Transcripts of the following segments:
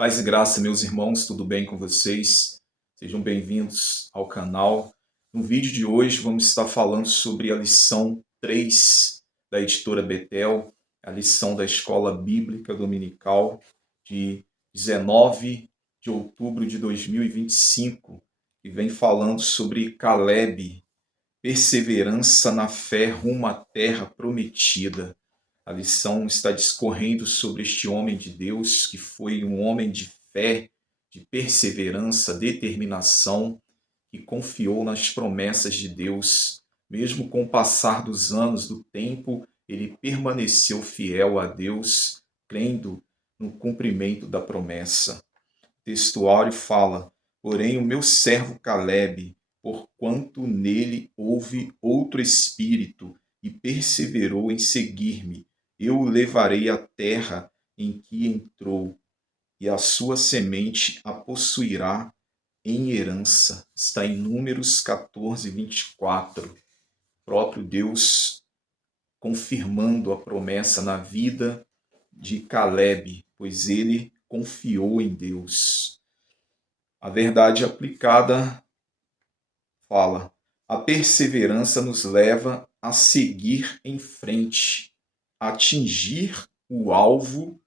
Paz e graça, meus irmãos, tudo bem com vocês? Sejam bem-vindos ao canal. No vídeo de hoje vamos estar falando sobre a lição 3 da editora Betel, a lição da Escola Bíblica Dominical de 19 de outubro de 2025, que vem falando sobre Calebe, perseverança na fé rumo à terra prometida. A lição está discorrendo sobre este homem de Deus, que foi um homem de fé, de perseverança, determinação, que confiou nas promessas de Deus. Mesmo com o passar dos anos, do tempo, ele permaneceu fiel a Deus, crendo no cumprimento da promessa. O textuário fala: porém, o meu servo Calebe, porquanto nele houve outro espírito, e perseverou em seguir-me, eu o levarei à terra em que entrou, e a sua semente a possuirá em herança. Está em Números 14, 24. O próprio Deus confirmando a promessa na vida de Calebe, pois ele confiou em Deus. A verdade aplicada fala: a perseverança nos leva a seguir em frente, atingir o alvo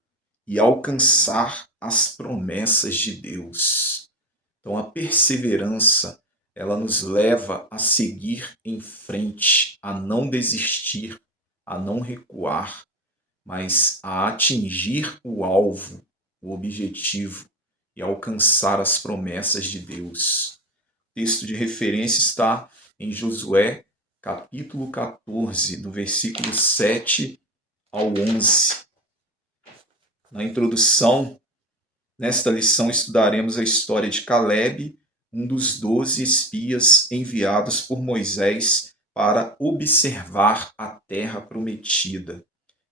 e alcançar as promessas de Deus. Então a perseverança, ela nos leva a seguir em frente, a não desistir, a não recuar, mas a atingir o alvo, o objetivo e alcançar as promessas de Deus. O texto de referência está em Josué, capítulo 14, do versículo 7 ao 11. Na introdução, nesta lição estudaremos a história de Calebe, um dos 12 espias enviados por Moisés para observar a terra prometida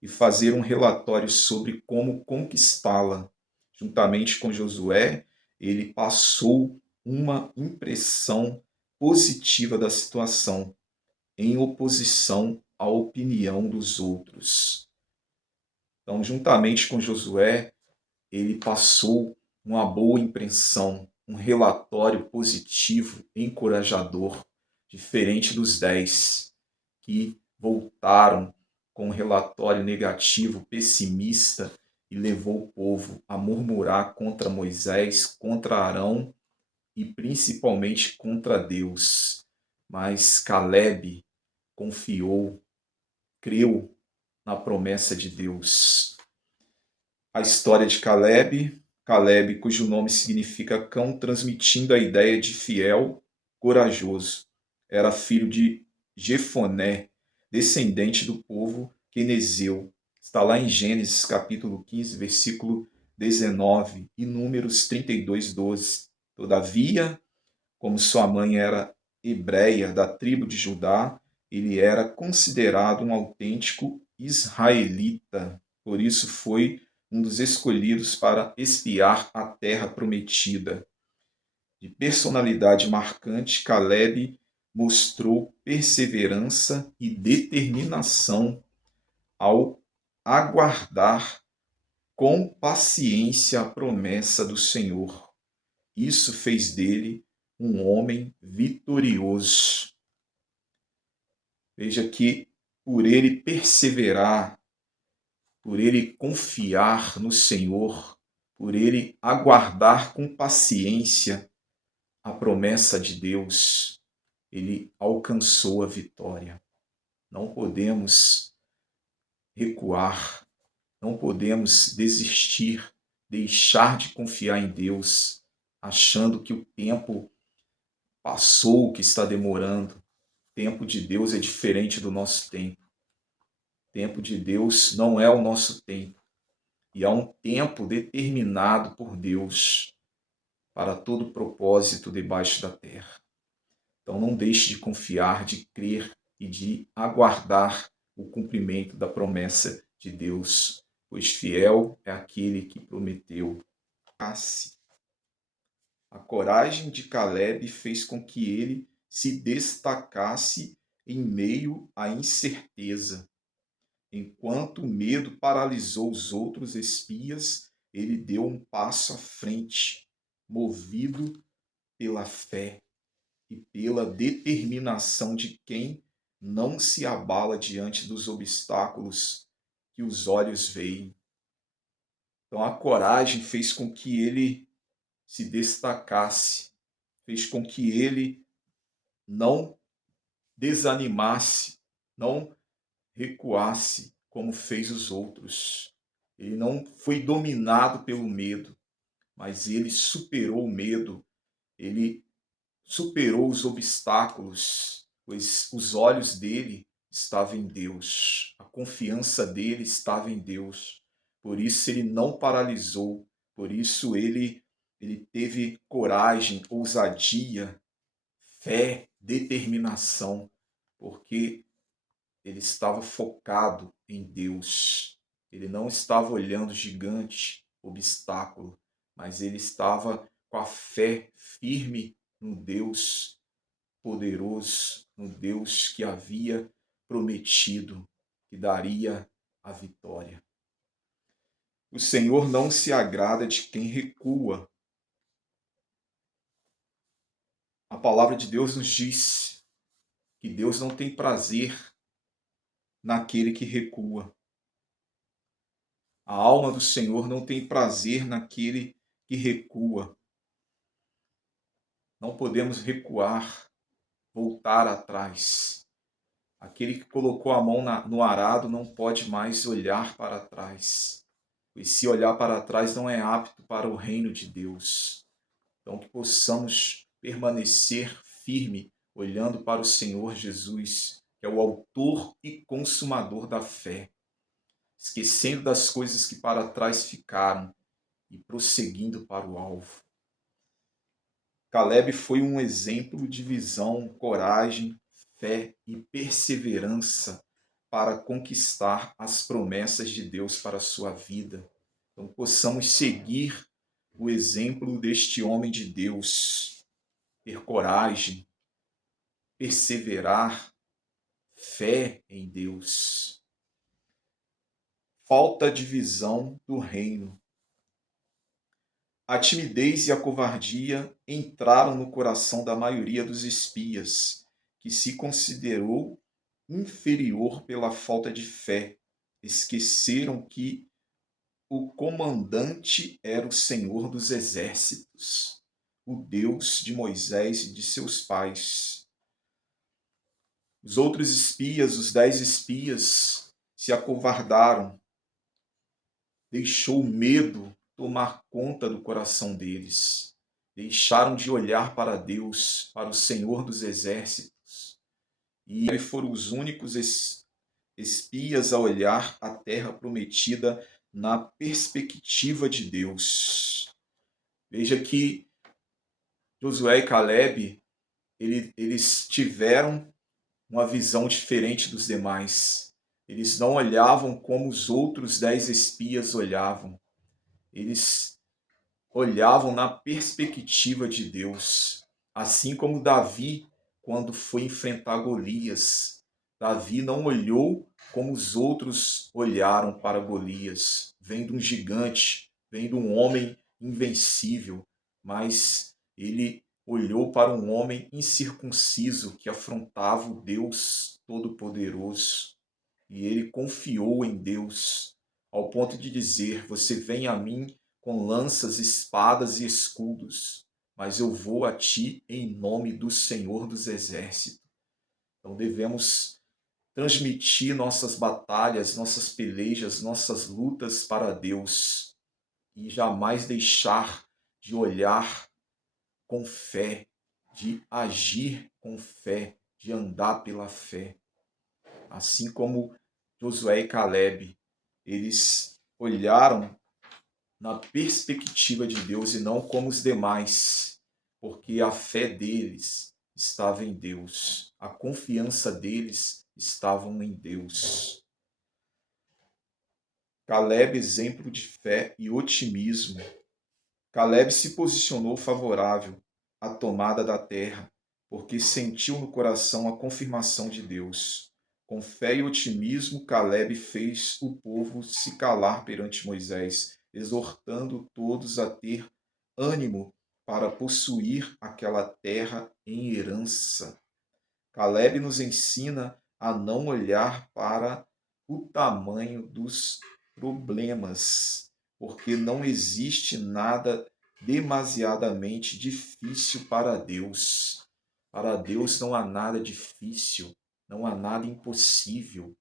e fazer um relatório sobre como conquistá-la. Juntamente com Josué, ele passou uma impressão positiva da situação, em oposição à opinião dos outros. Então, juntamente com Josué, ele passou uma boa impressão, um relatório positivo, encorajador, diferente dos 10 que voltaram com um relatório negativo, pessimista, e levou o povo a murmurar contra Moisés, contra Arão e principalmente contra Deus. Mas Calebe confiou, creu na promessa de Deus. A história de Calebe, Calebe, cujo nome significa cão, transmitindo a ideia de fiel, corajoso. Era filho de Jefoné, descendente do povo quenezeu. Está lá em Gênesis capítulo 15, versículo 19 e Números 32, 12. Todavia, como sua mãe era hebreia da tribo de Judá, ele era considerado um autêntico israelita. Por isso foi um dos escolhidos para espiar a terra prometida. De personalidade marcante, Calebe mostrou perseverança e determinação ao aguardar com paciência a promessa do Senhor. Isso fez dele um homem vitorioso. Veja que por ele perseverar, por ele confiar no Senhor, por ele aguardar com paciência a promessa de Deus, ele alcançou a vitória. Não podemos recuar, não podemos desistir, deixar de confiar em Deus, achando que o tempo passou, que está demorando. O tempo de Deus é diferente do nosso tempo. O tempo de Deus não é o nosso tempo. E há um tempo determinado por Deus para todo propósito debaixo da terra. Então não deixe de confiar, de crer e de aguardar o cumprimento da promessa de Deus, pois fiel é aquele que prometeu. A coragem de Calebe fez com que ele se destacasse em meio à incerteza. Enquanto o medo paralisou os outros espias, ele deu um passo à frente, movido pela fé e pela determinação de quem não se abala diante dos obstáculos que os olhos veem. Então a coragem fez com que ele se destacasse, fez com que ele não desanimasse, não recuasse como fez os outros. Ele não foi dominado pelo medo, mas ele superou o medo, ele superou os obstáculos, pois os olhos dele estavam em Deus, a confiança dele estava em Deus. Por isso ele não paralisou, por isso ele teve coragem, ousadia, fé, determinação, porque ele estava focado em Deus. Ele não estava olhando gigante, obstáculo, mas ele estava com a fé firme no Deus poderoso, no Deus que havia prometido que daria a vitória. O Senhor não se agrada de quem recua. A palavra de Deus nos diz que Deus não tem prazer naquele que recua. A alma do Senhor não tem prazer naquele que recua. Não podemos recuar, voltar atrás. Aquele que colocou a mão no arado não pode mais olhar para trás. E se olhar para trás não é apto para o reino de Deus. Então que possamos permanecer firme, olhando para o Senhor Jesus, que é o autor e consumador da fé, esquecendo das coisas que para trás ficaram e prosseguindo para o alvo. Caleb foi um exemplo de visão, coragem, fé e perseverança para conquistar as promessas de Deus para a sua vida. Então, possamos seguir o exemplo deste homem de Deus, ter coragem, perseverar, fé em Deus. Falta de visão do reino. A timidez e a covardia entraram no coração da maioria dos espias, que se considerou inferior pela falta de fé. Esqueceram que o comandante era o Senhor dos exércitos, o Deus de Moisés e de seus pais. Os outros espias, os 10 espias, se acovardaram, deixou o medo tomar conta do coração deles. Deixaram de olhar para Deus, para o Senhor dos exércitos, e foram os únicos espias a olhar a terra prometida na perspectiva de Deus. Veja que Josué e Caleb, eles tiveram uma visão diferente dos demais. Eles não olhavam como os outros 10 espias olhavam. Eles olhavam na perspectiva de Deus. Assim como Davi, quando foi enfrentar Golias. Davi não olhou como os outros olharam para Golias, vendo um gigante, vendo um homem invencível, mas ele olhou para um homem incircunciso que afrontava o Deus Todo-Poderoso. E ele confiou em Deus, ao ponto de dizer: você vem a mim com lanças, espadas e escudos, mas eu vou a ti em nome do Senhor dos Exércitos. Então devemos transmitir nossas batalhas, nossas pelejas, nossas lutas para Deus e jamais deixar de olhar com fé, de agir com fé, de andar pela fé. Assim como Josué e Caleb, eles olharam na perspectiva de Deus e não como os demais, porque a fé deles estava em Deus, a confiança deles estava em Deus. Caleb, exemplo de fé e otimismo. Caleb se posicionou favorável à tomada da terra, porque sentiu no coração a confirmação de Deus. Com fé e otimismo, Caleb fez o povo se calar perante Moisés. exortando todos a ter ânimo para possuir aquela terra em herança. Caleb nos ensina a não olhar para o tamanho dos problemas, porque não existe nada demasiadamente difícil para Deus. Para Deus não há nada difícil, não há nada impossível,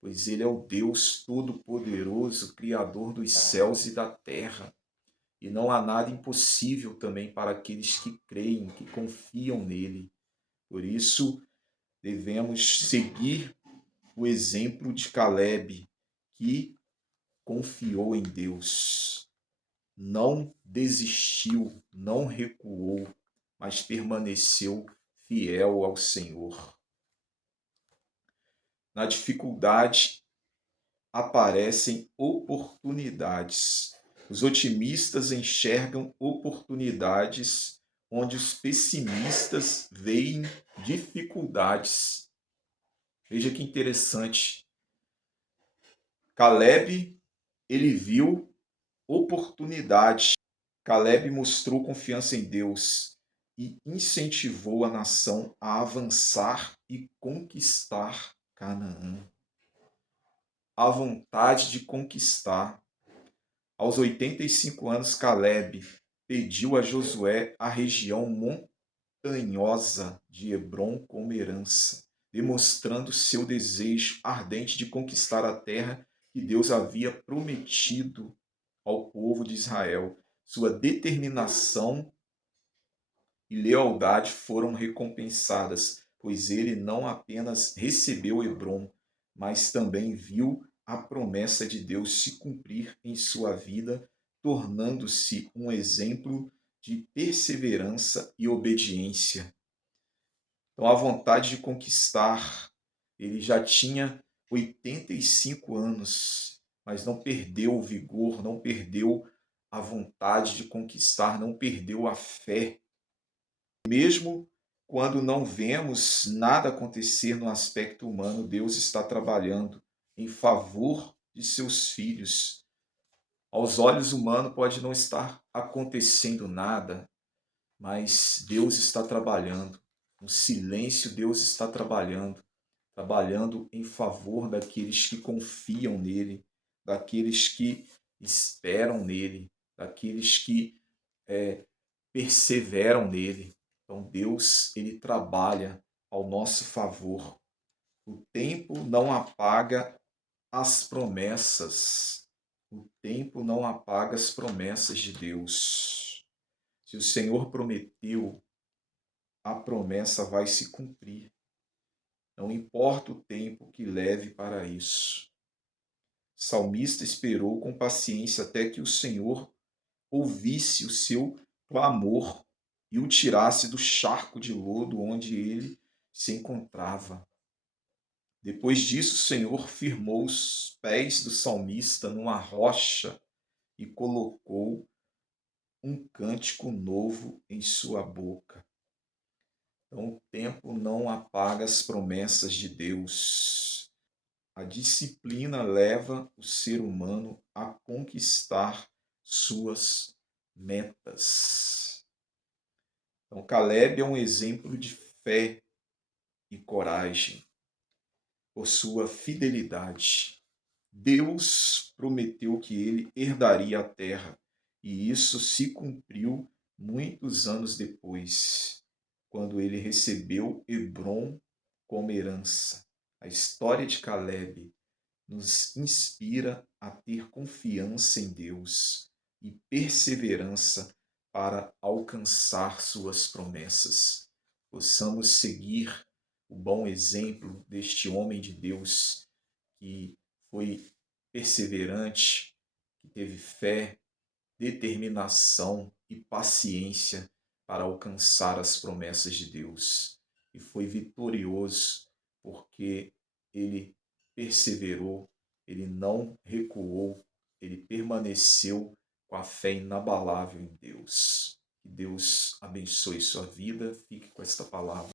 pois Ele é o Deus Todo-Poderoso, Criador dos céus e da terra. E não há nada impossível também para aqueles que creem, que confiam nele. Por isso, devemos seguir o exemplo de Caleb, que confiou em Deus, não desistiu, não recuou, mas permaneceu fiel ao Senhor. Na dificuldade aparecem oportunidades. Os otimistas enxergam oportunidades onde os pessimistas veem dificuldades. Veja que interessante. Caleb, ele viu oportunidade. Caleb mostrou confiança em Deus e incentivou a nação a avançar e conquistar Canaã. A vontade de conquistar. Aos 85 anos, Caleb pediu a Josué a região montanhosa de Hebrom como herança, demonstrando seu desejo ardente de conquistar a terra que Deus havia prometido ao povo de Israel. Sua determinação e lealdade foram recompensadas, pois ele não apenas recebeu Hebrom, mas também viu a promessa de Deus se cumprir em sua vida, tornando-se um exemplo de perseverança e obediência. Então, a vontade de conquistar, ele já tinha 85 anos, mas não perdeu o vigor, não perdeu a vontade de conquistar, não perdeu a fé. Mesmo quando não vemos nada acontecer no aspecto humano, Deus está trabalhando em favor de seus filhos. Aos olhos humanos pode não estar acontecendo nada, mas Deus está trabalhando. No silêncio, Deus está trabalhando em favor daqueles que confiam nele, daqueles que esperam nele, daqueles que perseveram nele. Então Deus, ele trabalha ao nosso favor. O tempo não apaga as promessas. O tempo não apaga as promessas de Deus. Se o Senhor prometeu, a promessa vai se cumprir. Não importa o tempo que leve para isso. O salmista esperou com paciência até que o Senhor ouvisse o seu clamor e o tirasse do charco de lodo onde ele se encontrava. Depois disso, o Senhor firmou os pés do salmista numa rocha e colocou um cântico novo em sua boca. Então, o tempo não apaga as promessas de Deus. A disciplina leva o ser humano a conquistar suas metas. Então, Caleb é um exemplo de fé e coragem por sua fidelidade. Deus prometeu que ele herdaria a terra, e isso se cumpriu muitos anos depois, quando ele recebeu Hebrom como herança. A história de Caleb nos inspira a ter confiança em Deus e perseverança para alcançar suas promessas. Possamos seguir o bom exemplo deste homem de Deus que foi perseverante, que teve fé, determinação e paciência para alcançar as promessas de Deus. E foi vitorioso porque ele perseverou, ele não recuou, ele permaneceu com a fé inabalável em Deus. Que Deus abençoe sua vida. Fique com esta palavra.